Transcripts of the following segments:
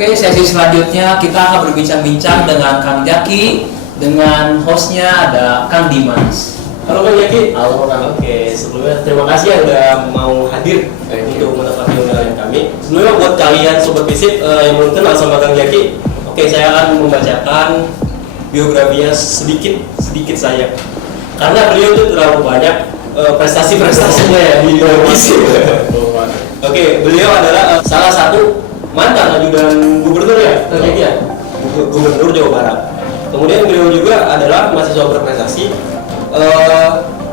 Oke, sesi selanjutnya kita akan berbincang-bincang dengan Kang Jaki, dengan hostnya ada Kang Dimas. Halo Kang Jaki. Halo Kang. Oke, sebelumnya terima kasih yang udah mau hadir untuk menepati undangan kami. Sebelumnya buat kalian Sobat Visip yang belum kenal sama Kang Jaki, oke, saya akan membacakan biografinya sedikit saja. Karena beliau itu terlalu banyak prestasi-prestasinya ya di Visip. Oke, beliau adalah salah satu mantan ajudan gubernur ya, Kang Jaki ya, Gubernur Jawa Barat. Kemudian beliau juga adalah mahasiswa berprestasi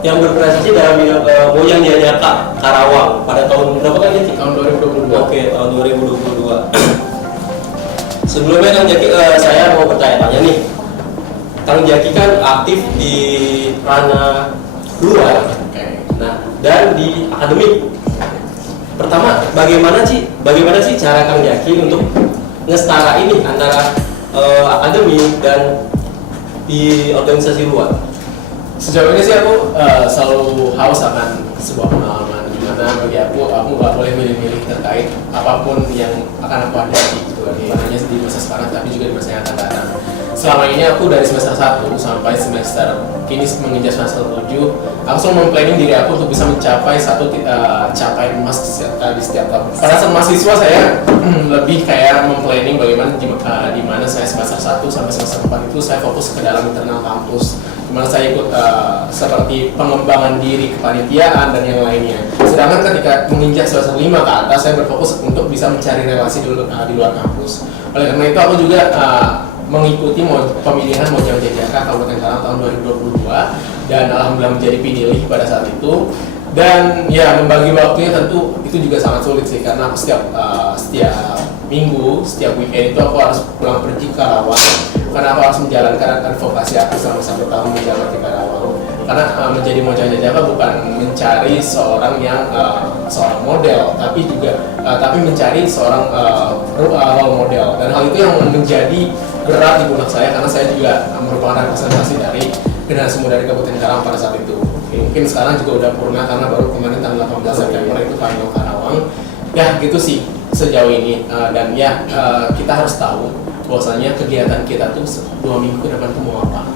yang berprestasi dalam bidang Mojang Jayaka Karawang pada tahun berapa Kang Jaki? Tahun 2022. Oke, tahun 2022. Sebelumnya Kang Jaki, saya mau bertanya-tanya nih. Kang Jaki kan aktif di ranah luar, nah, dan di akademik. Pertama, bagaimana sih cara Kang Jaki untuk ngestara ini antara akademik dan di organisasi luar? Sejauh ini sih aku selalu haus akan sebuah pengalaman di mana bagi aku nggak boleh milih-milih terkait apapun yang akan aku hadapi gitu kan, bukan hanya di masa sekarang tapi juga di masa yang akan datang. Selama ini aku dari semester 1 sampai semester kini menginjak semester 7, aku selalu memplanning diri aku untuk bisa mencapai satu capaian emas di setiap tahun. Pada saat mahasiswa saya lebih kayak memplanning bagaimana di mana saya semester 1 sampai semester 4 itu saya fokus ke dalam internal kampus, di mana saya ikut seperti pengembangan diri, kepanitiaan dan yang lainnya. Sedangkan ketika menginjak semester 5 ke atas, saya berfokus untuk bisa mencari relasi di luar kampus. Oleh karena itu aku juga mengikuti pemilihan Mojang Jayaka Kabupaten Karawang tahun 2022 dan alhamdulillah menjadi pinilih pada saat itu. Dan ya, membagi waktunya tentu itu juga sangat sulit sih, karena aku setiap minggu, setiap weekend itu aku harus pulang pergi ke Karawang karena aku harus menjalankan advokasi aku selama 1 tahun menjabat di Karawang. Karena menjadi Mojang Jayaka bukan mencari seorang yang seorang model, tapi mencari seorang role model, dan hal itu yang menjadi berat di pundak saya karena saya juga merupakan representasi dari generasi muda di Kabupaten Karawang pada saat itu. Mungkin sekarang juga udah purna karena baru kemarin tanggal 18 September itu final Karawang. Ya gitu sih sejauh ini, dan ya kita harus tahu bahwasanya kegiatan kita tuh 2 minggu ke depan tuh mau apa.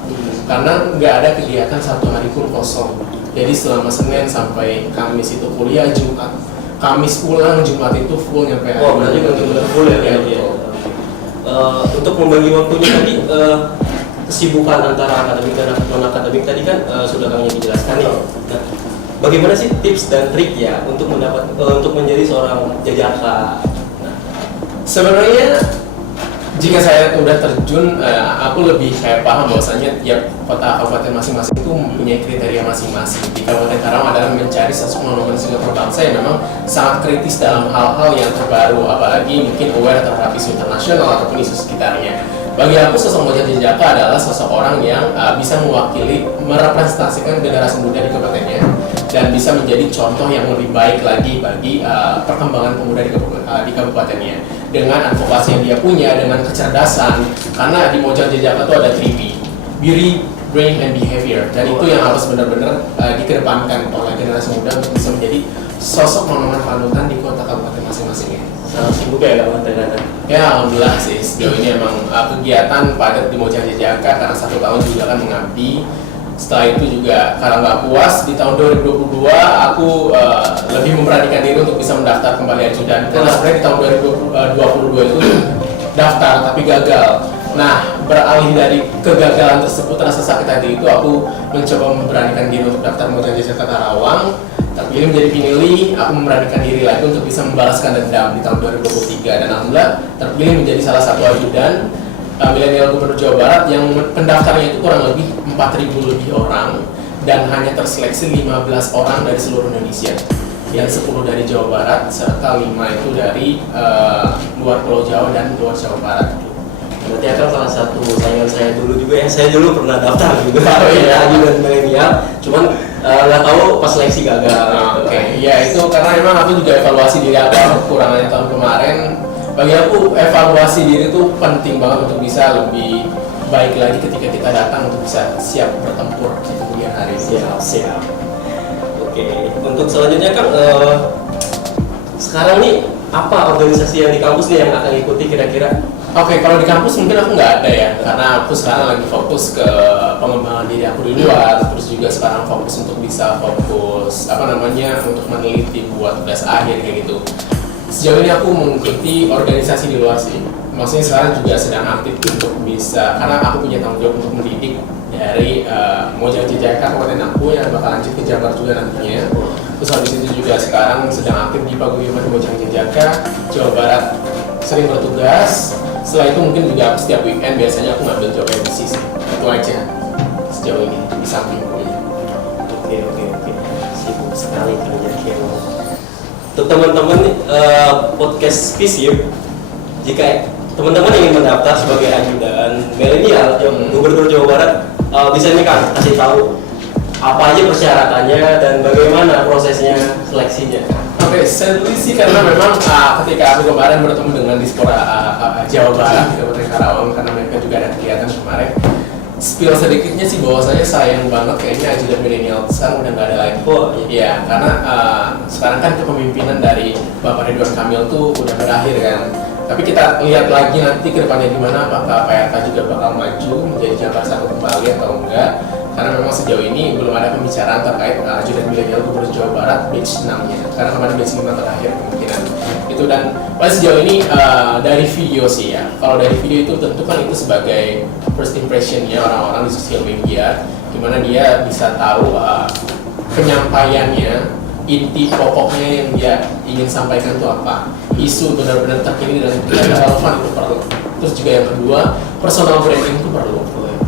Karena nggak ada kegiatan 1 hari pun kosong. Jadi selama Senin sampai Kamis itu kuliah, Jumat, Kamis pulang, Jumat itu full nyampe hari. Oh, berarti benar-benar full ya? Untuk membagi waktunya tadi, kesibukan antara akademik dan non-akademik tadi kan sudah kami dijelaskan nih. Nah, bagaimana sih tips dan trik ya untuk menjadi seorang jajaka? Nah, sebenarnya jika saya udah terjun, aku lebih kayak paham bahwasanya tiap kota kabupaten masing-masing itu mempunyai kriteria masing-masing. Di Kabupaten Karawang adalah mencari sosok monumen sejarah berbangsa yang memang sangat kritis dalam hal-hal yang terbaru, apalagi mungkin aware terhadap isu internasional ataupun isu sekitarnya. Bagi aku, sosok Mojang Jayaka adalah seseorang yang bisa mewakili, merepresentasikan generasi muda di kabupatennya dan bisa menjadi contoh yang lebih baik lagi bagi perkembangan pemuda di kabupatennya. Dengan advokasi yang dia punya, dengan kecerdasan, karena di Mojang Jayaka itu ada 3B, beauty, brain, and behavior, dan itu yang harus benar-benar dikedepankan oleh generasi muda untuk bisa menjadi sosok monumen panutan di kota kabupaten masing-masing. sangat sibuk ya kabupaten. Ya alhamdulillah sih, sejauh ini emang kegiatan padat di Mojang Jayaka karena 1 tahun juga kan mengabdi. Setelah itu juga karena nggak puas, di tahun 2022 aku lebih memberanikan diri untuk bisa mendaftar kembali ajudan. Karena sebenarnya di tahun 2022 itu daftar tapi gagal. Nah, beralih dari kegagalan tersebut, rasa sakit hati itu, aku mencoba memberanikan diri untuk daftar Mojang Jayaka Karawang. Terpilih menjadi pinilih, aku memberanikan diri lagi untuk bisa membalaskan dendam di tahun 2023. Dan alhamdulillah terpilih menjadi salah satu ajudan milenial Gubernur Jawa Barat yang pendaftarnya itu kurang lebih 4.000 lebih orang, dan hanya terseleksi 15 orang dari seluruh Indonesia, yang 10 dari Jawa Barat serta 5 itu dari luar Pulau Jawa dan luar Jawa Barat. Berarti akan salah satu saingan saya dulu juga ya. Saya dulu pernah daftar juga ya, ajudan milenial, cuman nggak tahu pas seleksi gagal. Oke. Ya itu karena memang aku juga evaluasi diri aku kekurangannya tahun kemarin. Bagi aku evaluasi diri itu penting banget untuk bisa lebih baik lagi ketika kita datang untuk bisa siap bertempur di kemudian hari. Siap. Oke, untuk selanjutnya Kang, sekarang nih apa organisasi yang di kampus nih yang akan ikuti kira-kira? Oke, kalau di kampus mungkin aku nggak ada ya, karena aku sekarang lagi fokus ke pengembangan diri aku di luar, terus juga sekarang fokus untuk bisa fokus untuk meneliti buat tugas akhir kayak gitu. Sejauh ini aku mengikuti organisasi di luar sih, maksudnya sekarang juga sedang aktif untuk bisa, karena aku punya tanggung jawab untuk mendidik dari Mojang Jejaka kabupaten aku yang bakal lanjut ke Jabar juga nantinya. Terus habis itu juga sekarang sedang aktif di Paguyuban Mojang Jejaka, Jawa Barat, sering bertugas. Setelah itu mungkin juga setiap weekend biasanya aku ngambil job MC sih. Itu aja sejauh ini di samping kuliah. Oke. Sibuk sekali kerja untuk teman-teman podcast FISIP, jika teman-teman ingin mendaftar sebagai ajudan milenial Gubernur Jawa Barat, bisa nih Kang kasih tahu apa aja persyaratannya dan bagaimana prosesnya seleksinya. Oke, saya sih karena memang ketika aku kemarin bertemu dengan Dispora Jawa Barat di Kabupaten Karawang, karena mereka juga ada kegiatan kemarin, spill sedikitnya sih bahwasanya sayang banget kayaknya ajudan milenial sekarang udah nggak ada lagi. Oh iya, karena sekarang kan kepemimpinan dari Bapak Ridwan Kamil tuh udah berakhir kan. Tapi kita lihat lagi nanti ke depannya gimana, apakah PRK juga bakal maju menjadi Jabar satu kembali atau enggak. Karena memang sejauh ini belum ada pembicaraan terkait ajudan milenial Gubernur Jawa Barat batch 6-nya. Karena kemarin batch 5 terakhir kemungkinan itu, dan paling sejauh ini dari video sih ya. Kalau dari video itu tentu kan itu sebagai first impression-nya orang-orang di sosial media, dimana dia bisa tahu penyampaiannya, inti pokoknya yang dia ingin sampaikan itu apa, isu benar-benar terkini dan relevan itu perlu. Terus juga yang kedua, personal branding itu perlu.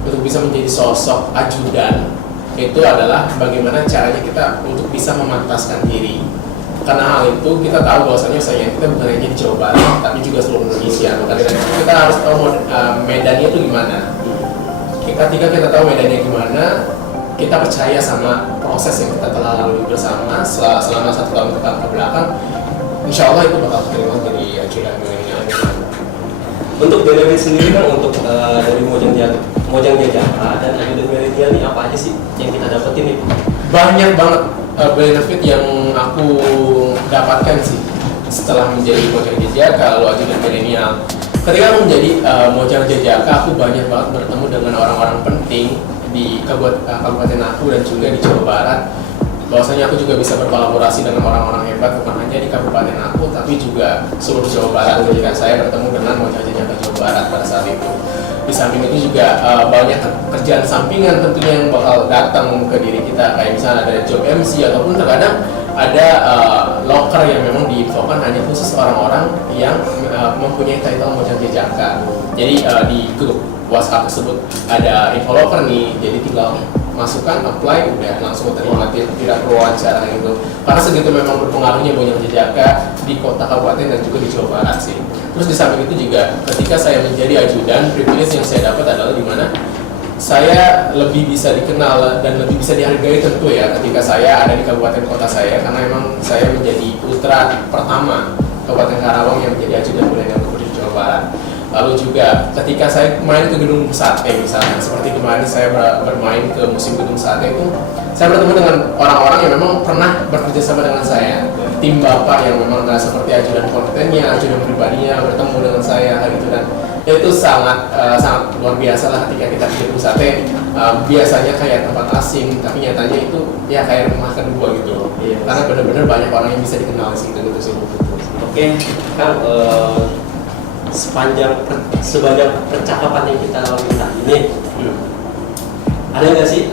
Untuk bisa menjadi sosok ajudan itu adalah bagaimana caranya kita untuk bisa memantaskan diri. Karena hal itu kita tahu bahwasanya saingan kita bukan hanya di Jawa Barat tapi juga seluruh Indonesia. Maka kita harus tahu medannya itu gimana. Ketika kita tahu medannya gimana, kita percaya sama proses yang kita telah lalui bersama selama 1 tahun ke belakang, insya Allah itu bakal terima dari ajudan milenial. Untuk benefit sendiri kan untuk dari Mojang Jejaka dan ajudan milenial ini apa aja sih yang kita dapetin nih? Banyak banget benefit yang aku dapatkan sih setelah menjadi Mojang Jejaka lalu ajudan milenial. Ketika aku menjadi Mojang Jejaka, aku banyak banget bertemu dengan orang-orang penting di kabupaten aku dan juga di Jawa Barat. Bahwasanya aku juga bisa berkolaborasi dengan orang-orang hebat bukan hanya di kabupaten aku tapi juga seluruh Jawa Barat ketika saya bertemu dengan Mojang Jejaka Jawa Barat pada saat itu. Di samping itu juga banyak kerjaan sampingan tentunya yang bakal datang ke diri kita, kayak misalnya ada job MC ataupun terkadang ada locker yang memang diinfokan hanya khusus orang-orang yang mempunyai title Mojang Jejaka. Jadi di grup WhatsApp tersebut ada info locker nih, jadi tinggal masukkan, apply, udah langsung terima, tidak perlu wawancara gitu. Karena segitu memang berpengaruhnya Mojang Jejaka di kota kabupaten dan juga di Jawa Barat sih. Terus di samping itu juga ketika saya menjadi ajudan, privilege yang saya dapat adalah di mana saya lebih bisa dikenal dan lebih bisa dihargai tentu ya ketika saya ada di kabupaten kota saya, karena memang saya menjadi putra pertama Kabupaten Karawang yang menjadi ajudan milenial Gubernur Jawa Barat. Lalu juga ketika saya main ke Gedung Sate misalnya, seperti kemarin saya bermain ke musim Gedung Sate itu, saya bertemu dengan orang-orang yang memang pernah bekerja sama dengan saya, tim bapak yang memang nggak seperti ajudan kontennya, ajudan pribadinya bertemu dengan saya gitu, dan itu sangat luar biasa lah ketika kita di Gedung Sate. Biasanya kayak tempat asing tapi nyatanya itu ya kayak rumah kedua gitu. Iya. Karena benar-benar banyak orang yang bisa dikenal sih gitu sih. Oke, Kang, sebanyak percakapan yang kita lalui tadi ini, ada nggak sih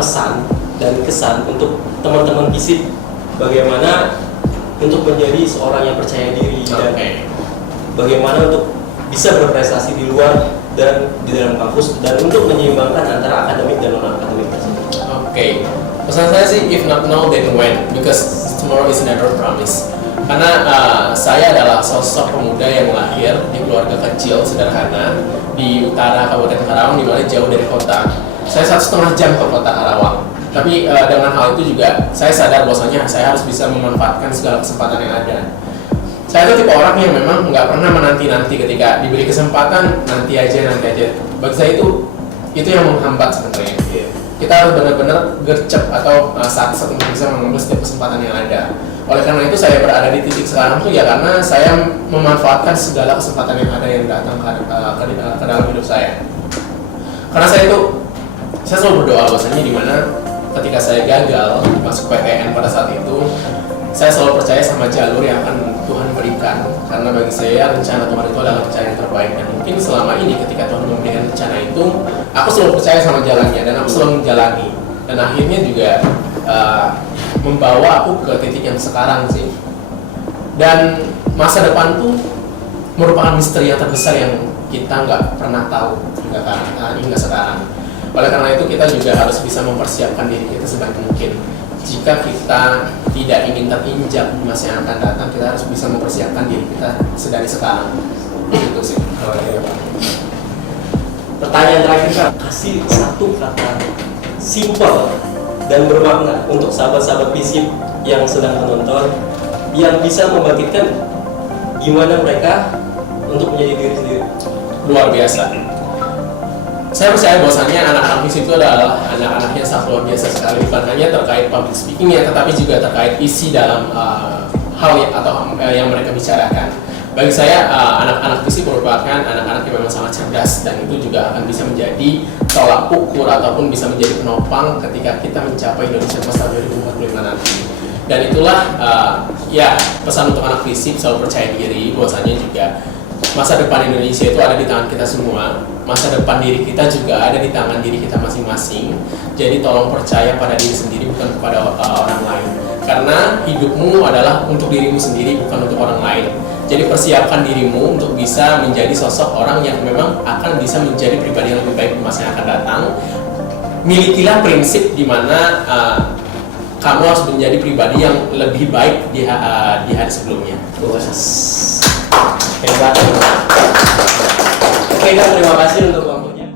pesan dan kesan untuk teman-teman FISIP bagaimana untuk menjadi seorang yang percaya diri dan bagaimana untuk bisa berprestasi di luar dan di dalam kampus dan untuk menyeimbangkan antara akademik dan non akademik tersebut? Oke, pesan saya sih if not now then when, because tomorrow is never promised. Karena saya adalah sosok pemuda yang lahir di keluarga kecil sederhana di utara Kabupaten Karawang, di mana jauh dari kota. Saya 1,5 jam ke kota Karawang. Tapi dengan hal itu juga saya sadar bahwasanya saya harus bisa memanfaatkan segala kesempatan yang ada. Saya itu tipe orang yang memang nggak pernah menanti-nanti ketika diberi kesempatan, nanti aja. Bagi saya itu yang menghambat sebenarnya. Kita harus benar-benar gercep atau saat untuk bisa mengambil setiap kesempatan yang ada. Oleh karena itu saya berada di titik sekarang tuh ya karena saya memanfaatkan segala kesempatan yang ada yang datang ke dalam hidup saya. Karena saya selalu berdoa bahwasanya di mana ketika saya gagal masuk PTN pada saat itu, saya selalu percaya sama jalur yang akan Tuhan berikan. Karena bagi saya rencana Tuhan itu adalah rencana yang terbaik, dan mungkin selama ini ketika Tuhan memberikan rencana itu, aku selalu percaya sama jalannya dan aku selalu menjalani, dan akhirnya juga membawa aku ke titik yang sekarang sih. Dan masa depan tuh merupakan misteri yang terbesar yang kita nggak pernah tahu hingga sekarang. Oleh karena itu kita juga harus bisa mempersiapkan diri kita sebaik mungkin. Jika kita tidak ingin terinjak di masa yang akan datang, kita harus bisa mempersiapkan diri kita sedari sekarang. Itu sih. Pertanyaan terakhir Kak, kasih satu kata simple dan bermakna untuk sahabat-sahabat FISIP yang sedang menonton, yang bisa membangkitkan gimana mereka untuk menjadi diri sendiri. Luar biasa. Saya percaya bahwasannya anak-anak FISIP itu adalah anak-anak yang sangat luar biasa sekali, bukan hanya terkait public speaking-nya, tetapi juga terkait isi dalam hal yang mereka bicarakan. Bagi saya, anak-anak FISIP merupakan anak-anak yang memang sangat cerdas, dan itu juga akan bisa menjadi tolak ukur ataupun bisa menjadi penopang ketika kita mencapai Indonesia Masa 2045 nanti. Dan itulah ya pesan untuk anak FISIP, selalu percaya diri bahwasanya juga masa depan Indonesia itu ada di tangan kita semua. Masa depan diri kita juga ada di tangan diri kita masing-masing. Jadi tolong percaya pada diri sendiri, bukan kepada orang lain. Karena hidupmu adalah untuk dirimu sendiri, bukan untuk orang lain. Jadi persiapkan dirimu untuk bisa menjadi sosok orang yang memang akan bisa menjadi pribadi yang lebih baik di masa yang akan datang. Milikilah prinsip di mana kamu harus menjadi pribadi yang lebih baik di hari sebelumnya. Hebat. Oke Kak, terima kasih untuk waktunya.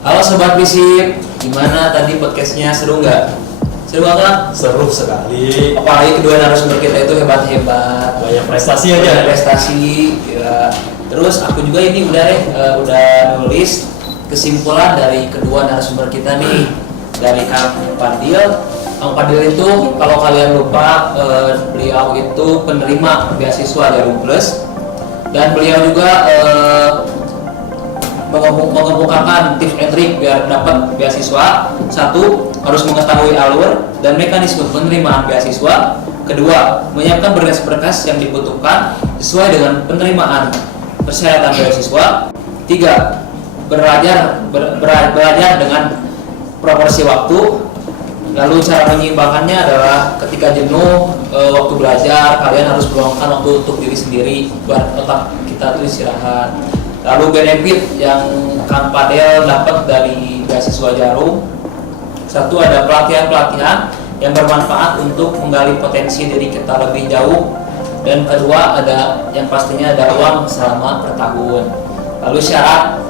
Halo Sobat FISIP, gimana tadi podcastnya, seru nggak? Seru nggak Kak? Seru sekali. Apalagi kedua narasumber kita itu hebat-hebat, Banyak prestasi aja. banyak prestasi ya. Terus aku juga ini udah nulis kesimpulan dari kedua narasumber kita nih, dari Kang Fadil. Kang Fadil itu kalau kalian lupa, beliau itu penerima beasiswa Jarum Plus, dan beliau juga mengemukakan tips and trik biar dapat beasiswa. Satu, harus mengetahui alur dan mekanisme penerimaan beasiswa. Kedua, menyiapkan berkas-berkas yang dibutuhkan sesuai dengan penerimaan persyaratan beasiswa. Tiga, belajar dengan proporsi waktu. Lalu cara menyeimbangkannya adalah ketika jenuh waktu belajar, kalian harus meluangkan waktu untuk diri sendiri buat otak kita tuh istirahat. Lalu benefit yang Kang Fadil dapat dari beasiswa Jarum, satu ada pelatihan-pelatihan yang bermanfaat untuk menggali potensi diri kita lebih jauh, dan kedua ada yang pastinya ada uang selama per tahun. Lalu syarat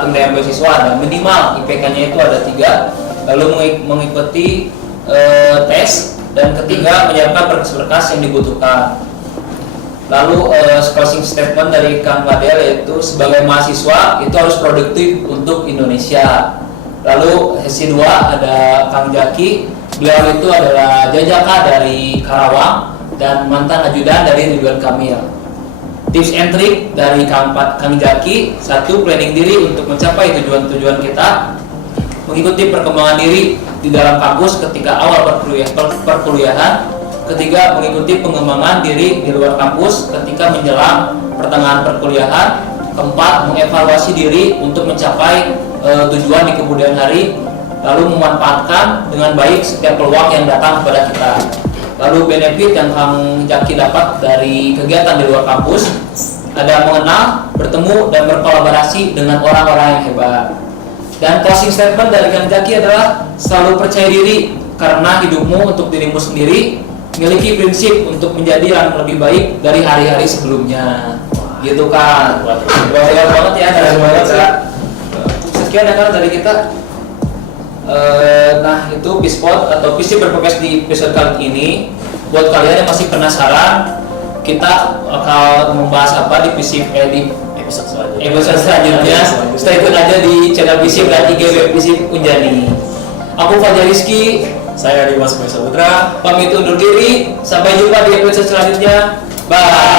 pemberian beasiswa ada minimal IPK-nya itu ada 3, lalu mengikuti tes, dan ketiga menyiapkan berkas-berkas yang dibutuhkan. Lalu closing statement dari Kang Fadil yaitu sebagai mahasiswa itu harus produktif untuk Indonesia. Lalu sesi 2 ada Kang Jaki, beliau itu adalah jajaka dari Karawang dan mantan ajudan dari Ridwan Kamil. Tips and trick dari Kang Jaki, satu, planning diri untuk mencapai tujuan-tujuan kita, mengikuti perkembangan diri di dalam kampus ketika awal perkuliahan. Ketiga, mengikuti pengembangan diri di luar kampus ketika menjelang pertengahan perkuliahan. Keempat, mengevaluasi diri untuk mencapai tujuan di kemudian hari, lalu memanfaatkan dengan baik setiap peluang yang datang kepada kita. Lalu benefit yang Kang Jaki dapat dari kegiatan di luar kampus ada mengenal, bertemu, dan berkolaborasi dengan orang-orang yang hebat. Dan closing statement dari Kang Jaki adalah selalu percaya diri karena hidupmu untuk dirimu sendiri, miliki prinsip untuk menjadi yang lebih baik dari hari-hari sebelumnya. Gitu kan? Banyak banget ya dari banget ya. Sekian ya kan dari kita. Nah itu Pispot atau FISIP berpodcast di episode kali ini. Buat kalian yang masih penasaran, kita akan membahas apa di FISIP di episode selanjutnya. Stay tune aja di channel FISIP dan IG web FISIP Unjani. Aku Fajar Rizky, Saya Dimas Boy Samudra. Pamit undur diri, sampai jumpa di episode selanjutnya. Bye.